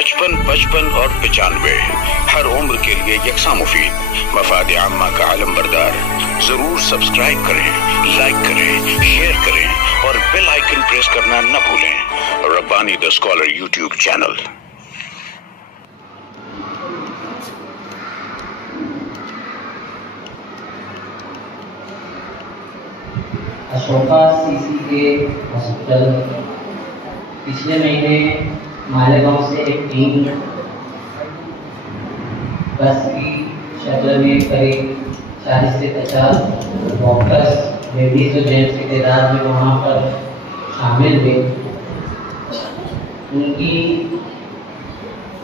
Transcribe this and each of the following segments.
55 55 और 95 हर उम्र के लिए यकसा मुफीद, मफाद आम्मा का आलम बरदार। जरूर सब्सक्राइब करें, लाइक करें, शेयर करें और बेल आइकन प्रेस करना न भूलें। Rabbani the scholar YouTube channel. Ashoka CCA hospital पिछले महीने मालेगांव से एक टीम बस की शक्ल में करीब 40 से 50 डॉक्टर्स, लेडीज और जेंट्स की तादाद में वहाँ पर शामिल हुए। उनकी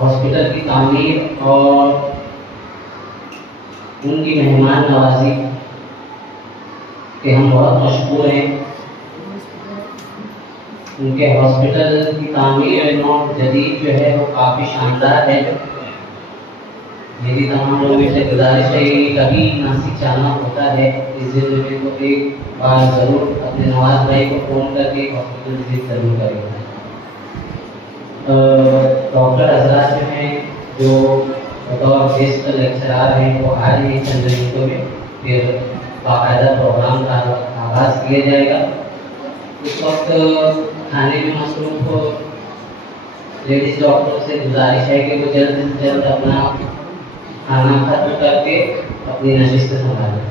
हॉस्पिटल की तामीर और उनकी मेहमान नवाजी के हम बहुत मशहूर हैं। उनके हॉस्पिटल की तामीर और जदीद जो है वो काफ़ी शानदार है। मेरी तमाम लोगों से गुजारिश है कि कभी नासिक जाना होता है इस ज़िले में तो एक बार ज़रूर अपने नवाज भाई को फ़ोन करके हॉस्पिटल विजिट ज़रूर करें। डॉक्टर हजरात जो हैं जो बतौर गेस्ट लेक्चरार हैं वो आ रहे हैं चंद मिनटों में, फिर बाकायदा प्रोग्राम का आगाज़ किया जाएगा। उस वक्त खाने में मसरूफ़ लेडीज़ डॉक्टर से गुजारिश है कि वो जल्द से जल्द अपना खाना खत्म करके अपनी नशिस्त संभालें।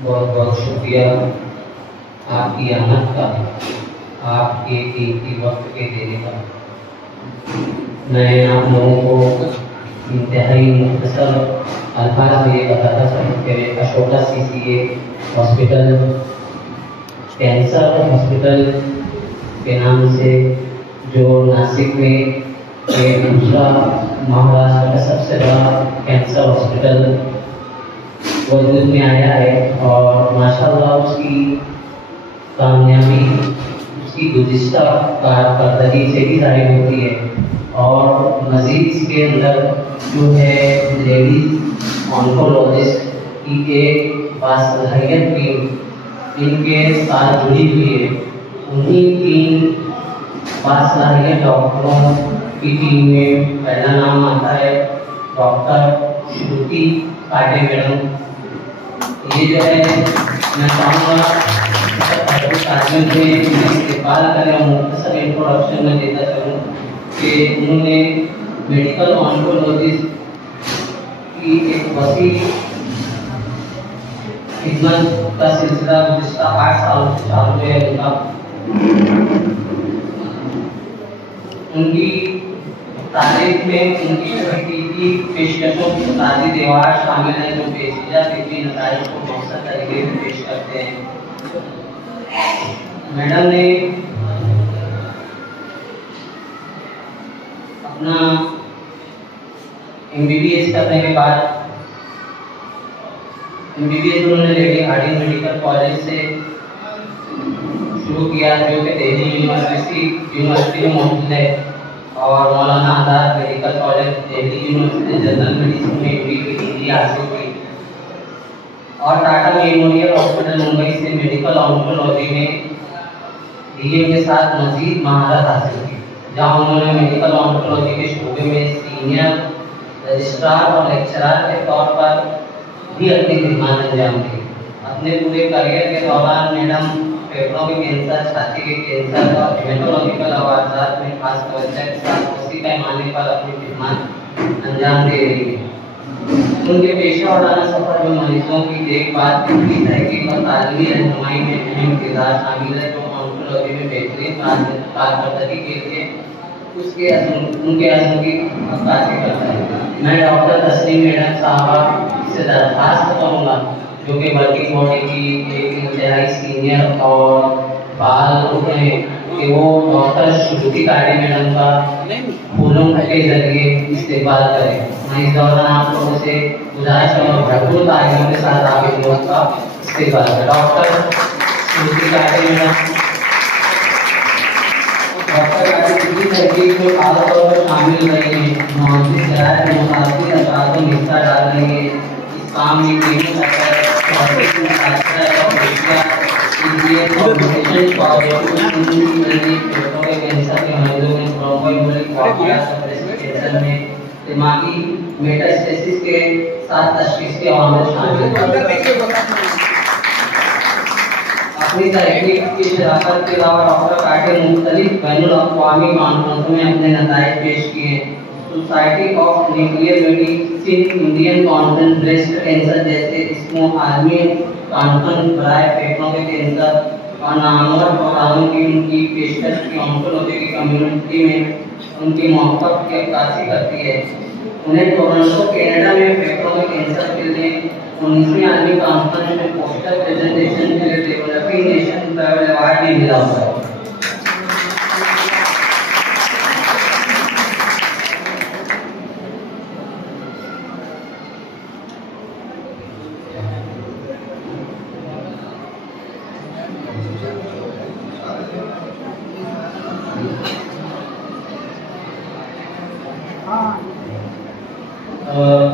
बहुत बहुत शुक्रिया आपकी आमद का, आपके कीमती वक्त के देने का। मैं आप लोगों को इंतहाई मुख्तसर अल्फाज में ये बताना चाहूँ कि Ashoka CCA hospital cancer hospital के नाम से जो नासिक में एक दूसरा महाराष्ट्र का सबसे बड़ा कैंसर हॉस्पिटल वजूद में आया है और माशाअल्लाह उसकी कामयाबी उसकी गुज़िश्ता कारकर्दगी से भी ज़ाहिर होती है। और मज़ीद इसके अंदर जो है लेडीज़ ऑन्कोलॉजिस्ट की एक बासलाहियत टीम इनके साथ जुड़ी हुई है। उन्हीं 3 बासलाहियत डॉक्टरों की टीम में पहला नाम आता है डॉक्टर श्रुति काटे मैडम। ये जो है मैं चाहूँगा इस्तेमाल करें और मुख्तसर इंट्रोडक्शन में देता चलूँ कि उन्होंने मेडिकल ऑन्कोलॉजिस्ट की एक वसी खिदमत का सिलसिला गुज़िश्ता 8 सालों से चालू है उनका। उनकी तारीख में उनकी तहकीकी पेशकशों की ताज़ी दीवार शामिल है जो पेचीदा फिक्री नताइज को मौसर तरीके से पेश करते हैं। मैडम ने अपना MBBS करने के बाद MBBS उन्होंने लेडी हार्डिंग मेडिकल कॉलेज से शुरू किया जो कि दिल्ली यूनिवर्सिटी में मौजूद है, और Maulana Azad Medical College Delhi University general medicine में MD की डिग्री हासिल की और टाटा मेमोरियल हॉस्पिटल मुंबई से मेडिकल ऑन्कोलॉजी में DM के साथ मजीद महारत हासिल की, जहां उन्होंने मेडिकल ऑन्कोलॉजी के शोबे में सीनियर रजिस्ट्रार और लेक्चरर के तौर पर भी अपनी खिदमत अंजाम दी। अपने पूरे करियर के दौरान मैडम फेफड़ों के कैंसर, छाती के कैंसर और हेमेटोलॉजिकल अवाजात में खास तवज्जो के साथ उसी पैमाने पर अपनी खिदमत अंजाम दे रही है। उनके पेशा वराना सफर में मरीजों की देखभाल, तकनीकी तहकीक और तालीमी रहनुमाई में अहम किरदार शामिल है जो ऑन्कोलॉजी में बेहतरीन कारकर्दगी के लिए उनके अज़्म की अक्कासी करता है। मैं डॉक्टर तस्लीम मैडम साहबा से दरख्वास्त करूँगा जो कि वर्किंग बॉडी की एक इंतहाई सीनियर और बाल रुकन है कि वो डॉक्टर श्रुति काटे मैडम का फूलों के जरिए इस्तेमाल करें। मैं इस दौरान आप लोगों से गुजारिश और भरपूर तारीफों के साथ आप इन लोगों का इस्तेमाल करें। डॉक्टर श्रुति काटे मैडम तहकीक में खासतौर पर शामिल रही है, मुताबिक अफराद को हिस्सा डाल रही है। इस काम में दिमागी मेटास्टेसिस के साथ तशखीस के अवामिल शामिल हैं। अपनी तहकीक की शराकत के अलावा डॉक्टर काटे मुख्तलिफ बैनुल-अक़वामी कॉन्फ्रेंसों में अपने नताइज पेश किए। Society of nuclear medicine, Indian conference breast cancer जैसे इसमें आदमी कॉन्फ्रेंस बराए फेफड़ों के कैंसर और नामवर प्रोग्रामों की उनकी पेशकश की ऑन्कोलॉजी की कम्युनिटी में उनकी मोहब्बत की अक्कासी करती है। उन्हें टोरंटो कनाडा में फेफड़ों के कैंसर के लिए 19वीं आदमी कॉन्फ्रेंस में पोस्टर प्रेजेंटेशन के लिए डेवलपिंग नेशन ट्रैवल अवार्ड भी मिला हुआ है।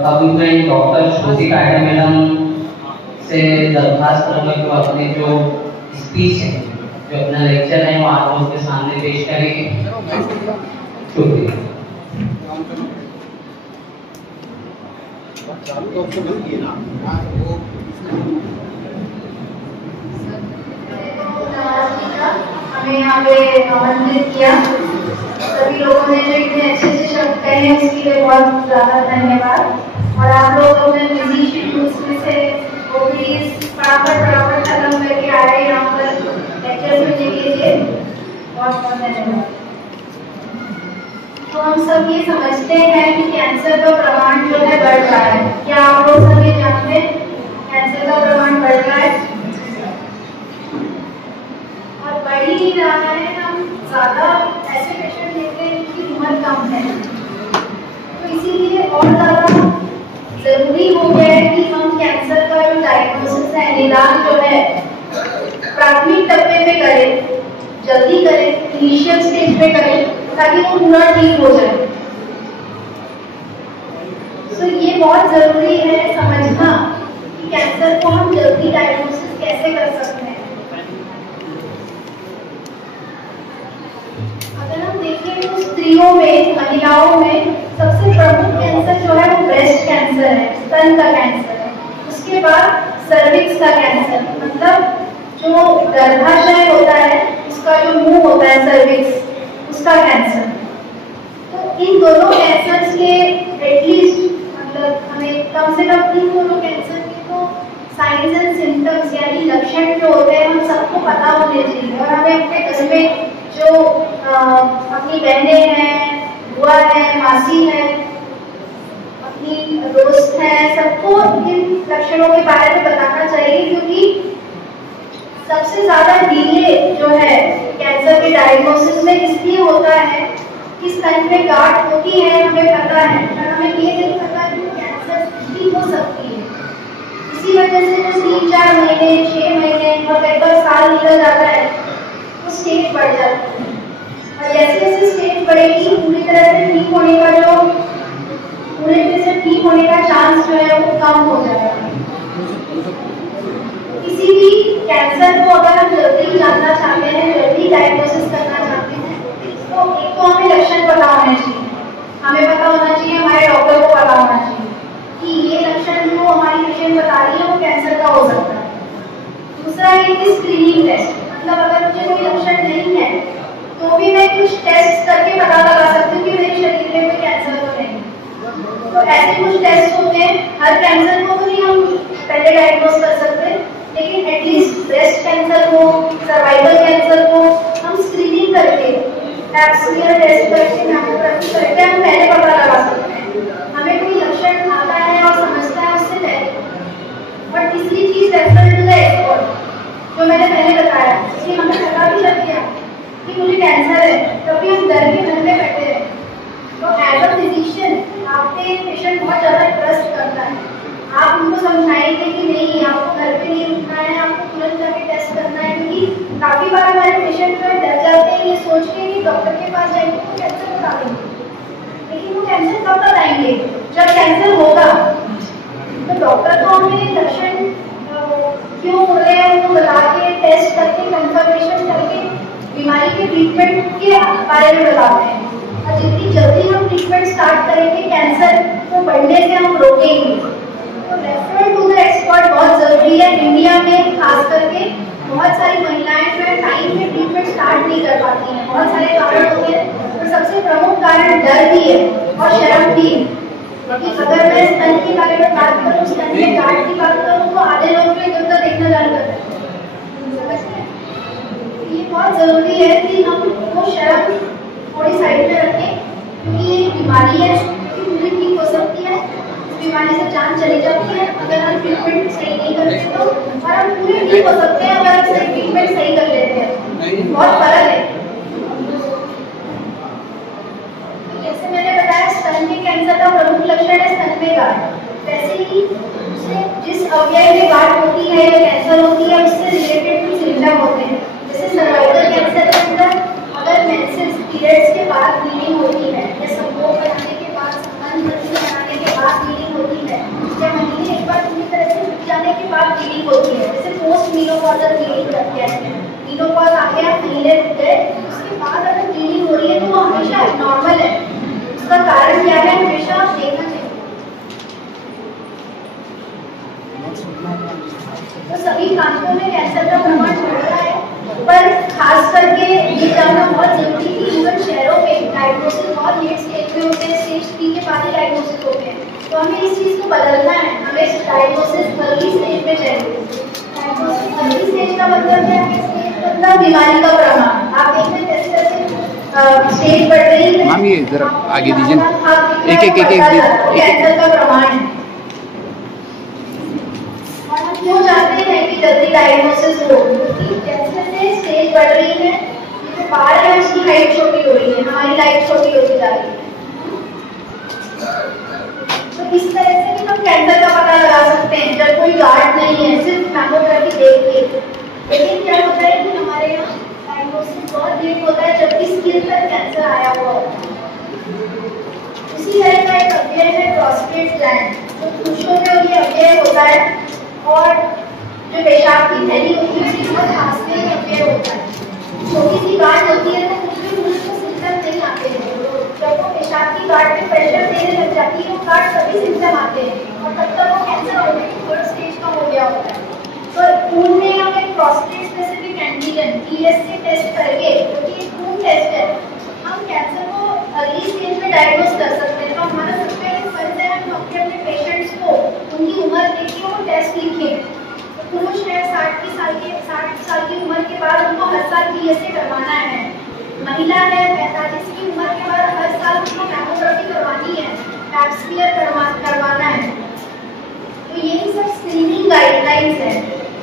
अब मैं डॉक्टर श्रुति काटे मैडम से दरख्वास्त करूँगा कि वो अपने जो स्पीच है, जो अपना लेक्चर है, वो आप लोगों के सामने पेश करेंगे। शुक्रिया। हमें यहाँ पे आमंत्रित किया, सभी लोगों ने जो इतने अच्छे से शब्द कहे उसके लिए बहुत ज़्यादा धन्यवाद। और आप लोग अपने बिजी शेड्यूल्स में से वो प्लीज फटाफट खत्म करके आए यहाँ पर लेक्चर सुनने के लिए, बहुत बहुत धन्यवाद। तो हम सब ये समझते हैं कि कैंसर का प्रमाण जो है बढ़ रहा है। क्या आप लोग सब ये जानते हैं कैंसर का प्रमाण बढ़ रहा है? और बढ़ ही नहीं रहा है, हम ज़्यादा ऐसे पेशेंट लेते हैं जिनकी उम्र कम है, तो इसीलिए और ज़्यादा ज़रूरी हो गया है कि हम कैंसर का जो डायग्नोसिस है, निदान जो है प्राथमिक टप्पे पे करें, जल्दी करें, इनिशियल स्टेज पे करें ताकि वो पूरा ठीक हो जाए। तो ये बहुत ज़रूरी है समझना कि कैंसर को हम जल्दी डायग्नोसिस कैसे कर सकते हैं। अगर हम देखें तो स्त्रियों में, महिलाओं में सबसे प्रमुख कैंसर जो है वो ब्रेस्ट कैंसर है, स्तन का कैंसर है। उसके बाद सर्विक्स का कैंसर, मतलब जो गर्भाशय होता है उसका जो मुंह होता है सर्विक्स, उसका कैंसर। तो इन दोनों कैंसर के एटलीस्ट मतलब हमें कम से कम इन दोनों कैंसर के तो साइंस एंड सिम्टम्स यानी लक्षण जो होते हैं हम सबको पता होने चाहिए। और हमें अपने घर में जो अपनी बहनें हैं, बुआ है, मासी है, अपनी दोस्त है, सबको इन लक्षणों के बारे में बताना चाहिए, क्योंकि सबसे ज्यादा डिले जो है कैंसर के डायग्नोसिस में इसलिए होता है कि स्तन में गांठ होती है, हमें पता है, पर हमें ये नहीं पता कि कैंसर भी हो सकती है। इसी वजह से जो 3-4 महीने, 6 महीने और कई बार साल निकल जाता है तो स्टेज बढ़ जाती है। और जैसे जैसे स्टेज बढ़ेगी पूरी तरह से ठीक होने का चांस जो है वो कम हो जाएगा। किसी भी कैंसर को अगर हम जल्दी जानना चाहते हैं, जल्दी डायग्नोसिस करना चाहते हैं, तो एक तो हमें लक्षण पता होने चाहिए, हमें पता होना चाहिए, हमारे डॉक्टर को पता होना चाहिए कि ये लक्षण जो हमारी पेशेंट बता रही है वो कैंसर का हो सकता है। दूसरा है कि स्क्रीनिंग टेस्ट, मतलब अगर मुझे कोई लक्षण नहीं है तो भी मैं कुछ टेस्ट करके पता लगा सकती हूँ कि मेरे शरीर में कोई कैंसर तो नहीं। तो ऐसे कुछ टेस्ट होते हैं, हर कैंसर को तो नहीं हम पहले डायग्नोस कर सकते, लेकिन एटलीस्ट ब्रेस्ट कैंसर को, सर्वाइकल कैंसर को हम स्क्रीनिंग करके, पैप्समियर टेस्ट करके, मैमोग्राफी करके हम पहले पता लगा सकते हैं। हमें कोई लक्षण आता है और समझता है उससे पहले। और तीसरी चीज रेफर टू द एक्सपर्ट, जो मैंने पहले बताया, कि हमें पता भी लग गया कि मुझे कैंसर है, कभी हम घर में बैठे हैं तो एज अ फिजिशियन आप पे पेशेंट बहुत ज़्यादा ट्रस्ट करता है। आप उनको समझाएंगे कि नहीं, आपको घर पे नहीं उठना है, आपको तुरंत जाके टेस्ट करना है, क्योंकि काफ़ी बार हमारे पेशेंट जो है डर जाते हैं ये सोच के कि डॉक्टर के पास जाएंगे तो कैंसर बता देंगे, लेकिन वो कैंसर कब बताएंगे, जब कैंसर होगा। तो डॉक्टर तो हमें लक्षण क्यों हो रहे हैं उनको बता के, टेस्ट करके, कंफर्मेशन करके बीमारी के ट्रीटमेंट के बारे में बताते हैं। और जितनी जल्दी हम ट्रीटमेंट स्टार्ट करेंगे कैंसर को बढ़ने से हम रोकेंगे। तो रेफर टू द एक्सपर्ट बहुत जरूरी है। इंडिया में खास करके बहुत सारी महिलाएं जो है टाइम में ट्रीटमेंट स्टार्ट नहीं कर पाती हैं, बहुत सारे कारण होते हैं, और सबसे प्रमुख कारण डर भी है और शर्म भी है। क्योंकि अगर मैं स्तन के बारे में बात करूँ, स्तन के गांठ की बात करूँ, तो आधे लोग जो इधर देखना जान करते हैं। ये बहुत जरूरी है कि हम वो शर्म थोड़ी साइड में रखें, क्योंकि ये बीमारी है कि पूरी ठीक हो सकती है, इस बीमारी से जान चली जाती है अगर हम ट्रीटमेंट सही नहीं करते तो, और हम पूरे ठीक हो सकते हैं अगर हम ट्रीटमेंट सही कर लेते हैं। बहुत फर्क है। जैसे मैंने बताया स्तन के कैंसर का प्रमुख लक्षण है स्तन में गांठ। वैसे ही जिस अवयव में गांठ होती है या कैंसर होती है उससे रिलेटेड कुछ सिम्टम होते हैं। जैसे सर्वाइकल कैंसर के अंदर अगर मेंसेस पीरियड्स के बाद ब्लीडिंग होती है, या संभोग बनाने के बाद, संबंध बनाने के बाद ब्लीडिंग होती है, या महीने एक बार पूरी तरह से रुक जाने के बाद ब्लीडिंग होती है, जैसे पोस्ट मीनोपॉजल ब्लीडिंग करते हैं। मीनोपॉज आ गया, महीने रुक गए, उसके बाद अगर ब्लीडिंग हो रही है तो वो हमेशा नॉर्मल है। उसका कारण क्या है हमेशा देखना चाहिए। तो सभी प्रांतों में कैंसर का प्रमाण बढ़ रहा है, पर खास करके ये जानना बहुत जरूरी है कि इवन शहरों में डायग्नोसिस बहुत लेट स्टेज में होते हैं, स्टेज 3 के बाद ही डायग्नोसिस होते हैं। तो हमें इस चीज़ को बदलना है, हमें डायग्नोसिस अर्ली स्टेज में चाहिए। डायग्नोसिस अर्ली स्टेज का मतलब क्या है? मतलब बीमारी का प्रमाण। आप देखते हैं जैसे जैसे स्टेज बढ़ रही है, मैम ये जरा आगे दीजिए, एक कैंसर का प्रमाण है। और हम क्यों चाहते हैं कि जल्दी डायग्नोसिस हो? क्योंकि जैसे जैसे स्टेज बढ़ रही है, जो बाढ़ है उसकी हाइट छोटी हो रही है, हमारी लाइफ छोटी होती जा रही है। तो इस तरह से भी हम कैंसर का पता लगा सकते हैं जब कोई गांठ नहीं है, सिर्फ मैमोग्राफी देख के। लेकिन क्या होता है कि हमारे यहाँ डायग्नोसिस बहुत लेट होता है, जबकि स्किन तक कैंसर आया हुआ होता है। उसी तरह का एक अवयव है प्रोस्टेट ग्लैंड। तो पुरुषों में ये अवयव होता है और जो पेशाब की थैली होती है उसकी बहुत खांसने में अफेयर होता है। छोटी सी गांठ होती है तो कुछ भी उसको सिम्टम नहीं आते हैं। जब वो पेशाब की गांठ में प्रेशर देने लग जाती है वो गांठ तभी सिम्टम आते हैं और तब तक वो कैंसर ऑलरेडी थर्ड स्टेज का हो गया होता है। तो खून में हम एक prostate specific antigen PSA test करके, क्योंकि ये खून टेस्ट है, हम कैंसर को अर्ली स्टेज में डायग्नोज कर सकते हैं। तो हमारा सबसे पहले फर्ज है हम अपने पेशेंट्स को उनकी उम्र देखिए वो टेस्ट लिखें। तो पुरुष है 60 साल की उम्र के बाद उनको हर साल PSA करवाना है। महिला है 45 की उम्र के बाद हर साल उनको मैमोग्राफी करवानी है, पैप स्मीयर करवाना है। तो यही सब स्क्रीनिंग गाइडलाइंस है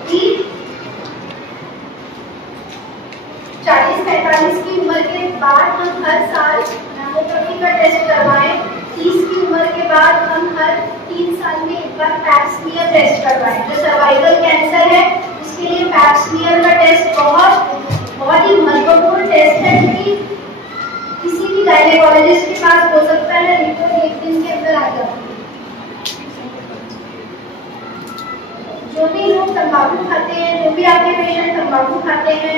कि 40-45 की उम्र के बाद हम हर साल मैमोग्राफी का टेस्ट करवाएं। 30 की उम्र के बाद हम हर 3 साल में एक बार पैप स्मीयर टेस्ट करवाएं। जो सर्वाइकल कैंसर है उसके लिए पैप स्मीयर का टेस्ट बहुत ही महत्वपूर्ण टेस्ट है, क्योंकि किसी भी गायनेकोलॉजिस्ट के पास हो सकता है रिपोर्ट 1 दिन के अंदर आ जाती है। जो भी लोग तंबाकू खाते हैं, जो भी आपके पेशेंट तंबाकू खाते हैं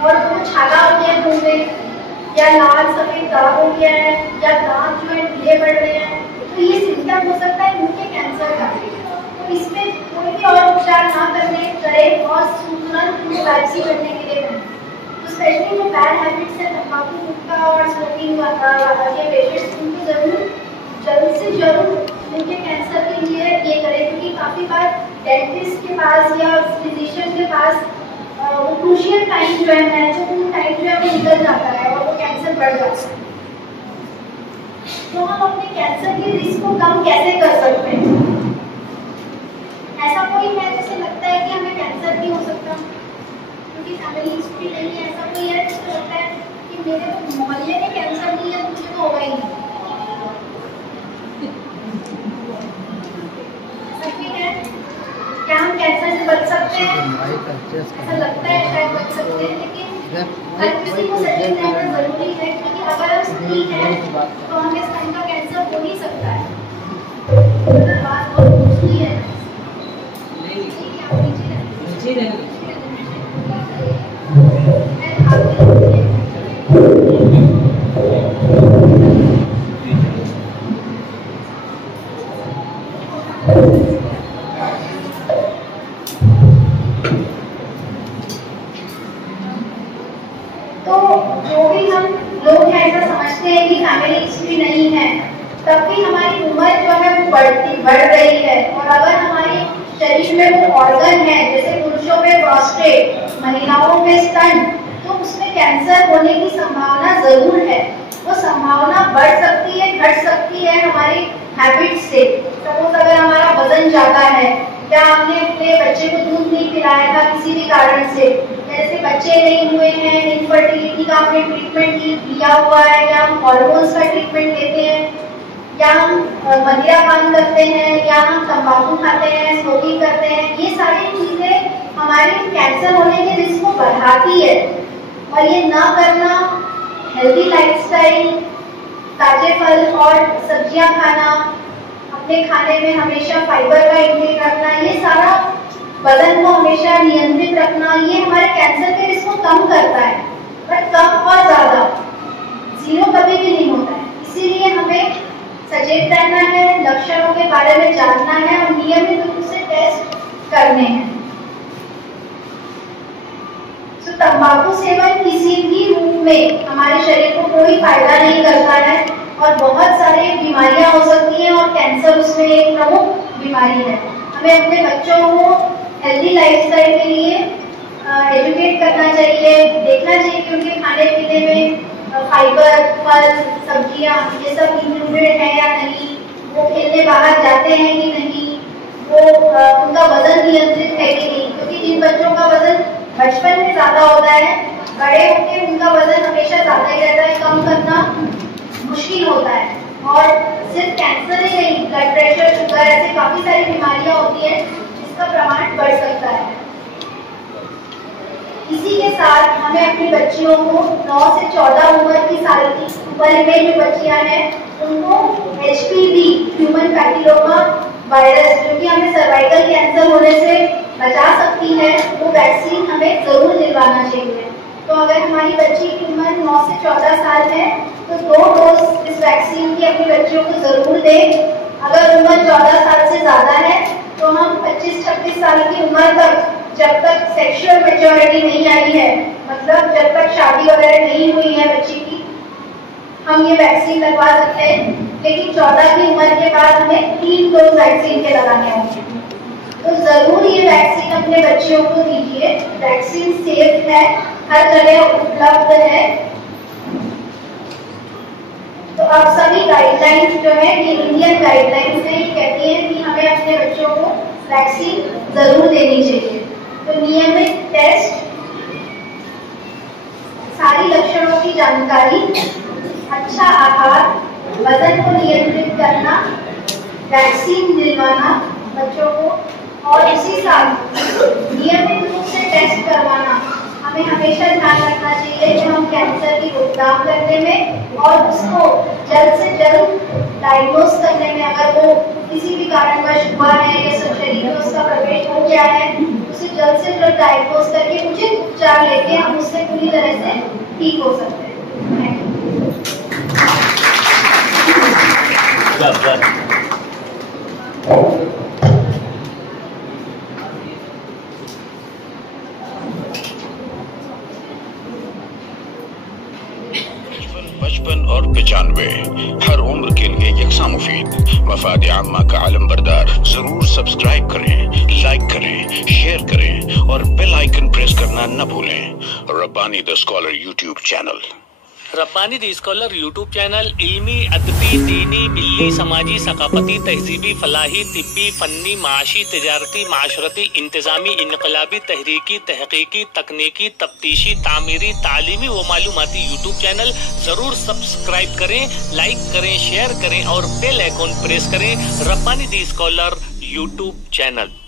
और उनको छाला हो गया मुंह में या लाल सफेद दाग हो गया है या दांत जो है ढीले पड़ रहे हैं, तो ये सिम्टम हो सकता है मुंह के कैंसर का। तो इसमें कोई भी और उपचार ना करें और तुरंत उनको बायोप्सी करने के लिए करें। तो स्पेशली जो बैड हैबिट्स है तंबाकू गुटखा और स्मोकिंग के पेशेंट्स, उनको जल्द से जल्द उनके कैंसर के लिए ये करें, क्योंकि काफ़ी बार डेंटिस्ट के पास या फिजिशियन के पास वो क्रूशियल टाइम जो है, महत्वपूर्ण टाइम जो है वो निकल जाता है और वो कैंसर बढ़ जाता है। तो हम अपने कैंसर के रिस्क को कम कैसे कर सकते हैं? ऐसा कोई है जिसे लगता है कि हमें कैंसर नहीं हो सकता, क्योंकि फैमिली हिस्ट्री नहीं है? ऐसा कोई है जिसको लगता है कि मेरे तो मोहल्ले में कैंसर नहीं है, मुझे तो होगा ही नहीं? क्या हम कैंसर से बच सकते हैं? ऐसा लगता है शायद बच सकते हैं, लेकिन हर किसी को सचेत रहना जरूरी है, क्योंकि अगर हम ठीक है तो हमें स्तन का कैंसर हो ही सकता है। अगर बात बहुत मुश्किल है तो जो भी हम लोग हैं ऐसा समझते हैं कि फैमिली हिस्ट्री नहीं है, तब भी हमारी उम्र जो है वो बढ़ रही है। और अगर हमारे शरीर में वो ऑर्गन है, जैसे पुरुषों में प्रोस्टेट, महिलाओं में स्तन, तो उसमें कैंसर होने की संभावना जरूर है। वो संभावना बढ़ सकती है, घट सकती है हमारी हैबिट से। सपोज अगर हमारा वजन ज्यादा है या हमने अपने बच्चे को दूध नहीं पिलाया था किसी भी कारण से, जैसे बच्चे नहीं हुए हैं, इनफर्टिलिटी का हमने ट्रीटमेंट लिया हुआ है, या हम हॉर्मोन्स का ट्रीटमेंट लेते हैं, या हम मदिरा पान करते हैं, या हम तंबाकू खाते हैं, स्मोकिंग करते हैं, ये सारी चीजें हमारे कैंसर होने के रिस्क को बढ़ाती है। और ये ना करना, हेल्दी लाइफस्टाइल, ताजे फल और सब्जियां खाना, अपने खाने में हमेशा फाइबर का इंटेक रखना, ये सारा वजन को हमेशा नियंत्रित रखना, ये हमारे कैंसर के रिस्क को कम करता है। पर कम और ज्यादा, जीरो कभी भी नहीं होता है। इसीलिए हमें सचेत रहना है, लक्षणों के बारे में जानना है और नियमित रूप से टेस्ट करने हैं। तो तंबाकू सेवन किसी भी रूप में हमारे शरीर को कोई फायदा नहीं करता है और बहुत सारी बीमारियां हो सकती हैं और कैंसर उसमें एक प्रमुख बीमारी है। हमें अपने बच्चों को हेल्दी लाइफस्टाइल के लिए एजुकेट करना चाहिए, देखना चाहिए कि उनके खाने पीने में फाइबर, फल, सब्जियां ये सब इंक्लूडेड है या नहीं, वो खेलने बाहर जाते हैं कि नहीं, वो उनका वजन नियंत्रित है कि नहीं, क्योंकि जिन बच्चों का वजन बचपन में ज्यादा होता है, बड़े होकर उनका वजन हमेशा ज्यादा ही रहता है, कम करना मुश्किल होता है। और सिर्फ कैंसर ही नहीं, ब्लड प्रेशर, शुगर, ऐसे काफी सारी बीमारियां होती है जिसका प्रमाण बढ़ सकता है। इसी के साथ हमें अपनी बच्चियों को 9 से 14 उम्र की साल की उम्र में जो बच्चियां हैं उनको HPV, ह्यूमन पैपिलोमा वायरस जो कि हमें सर्वाइकल कैंसर होने से बचा सकती है, वो वैक्सीन हमें जरूर दिलवाना चाहिए। तो अगर हमारी बच्ची की उम्र 9 से 14 साल है तो 2 डोज इस वैक्सीन की अपनी बच्चियों को जरूर दें। अगर उम्र 14 साल से ज़्यादा है तो हम 25-26 साल की उम्र तक, जब तक सेक्सुअल मैच्योरिटी नहीं आई है, मतलब जब तक शादी वगैरह नहीं हुई है बच्ची की, हम ये वैक्सीन लगवा सकते हैं। लेकिन 14 की उम्र के बाद हमें 3 डोज वैक्सीन के लगाने होंगे। तो जरूर ये वैक्सीन अपने बच्चियों को दीजिए। वैक्सीन सेफ है, हर जगह उपलब्ध है। तो अब सभी गाइडलाइंस जो है, ये इंडियन गाइडलाइंस है, ये कहती हैं कि हमें अपने बच्चों को वैक्सीन जरूर देनी चाहिए। तो नियमित टेस्ट, सारी लक्षणों की जानकारी, अच्छा आहार, वजन को नियंत्रित करना, वैक्सीन दिलवाना बच्चों को, और उसी साथ नियमित रूप से टेस्ट करवाना। हमें हमेशा ध्यान रखना चाहिए कि हम कैंसर की रोकथाम करने में और उसको जल्द से जल्द डायग्नोज करने में, अगर वो किसी भी कारणवश हुआ है या शरीर में उसका प्रवेश हो गया है, उसे जल्द से जल्द डायग्नोज करके उचित उपचार लेके हम उससे पूरी तरह से ठीक हो सकते हैं। बचपन और 95 हर उम्र के लिए यकसा मुफीद। मफाद आम्मा का आलम बरदार। जरूर सब्सक्राइब करें, लाइक करें, शेयर करें और बेल आइकन प्रेस करना न भूलें। Rabbani the scholar YouTube channel. Rabbani the scholar YouTube channel इल्मी, अदबी, दीनी, बिल्ली, समाजी, सकाफती, तहजीबी, फलाही, तिब्बी, फन्नी, माशी, तिजारती, माशरती, इंतजामी, इनकलाबी, तहरीकी, तहकीकी, तकनीकी, तफ्तीशी, तामीरी, तालीमी व मालूमाती यूट्यूब चैनल जरूर सब्सक्राइब करें, लाइक करें, शेयर करें और बेल आइकन प्रेस करें। Rabbani the scholar YouTube channel.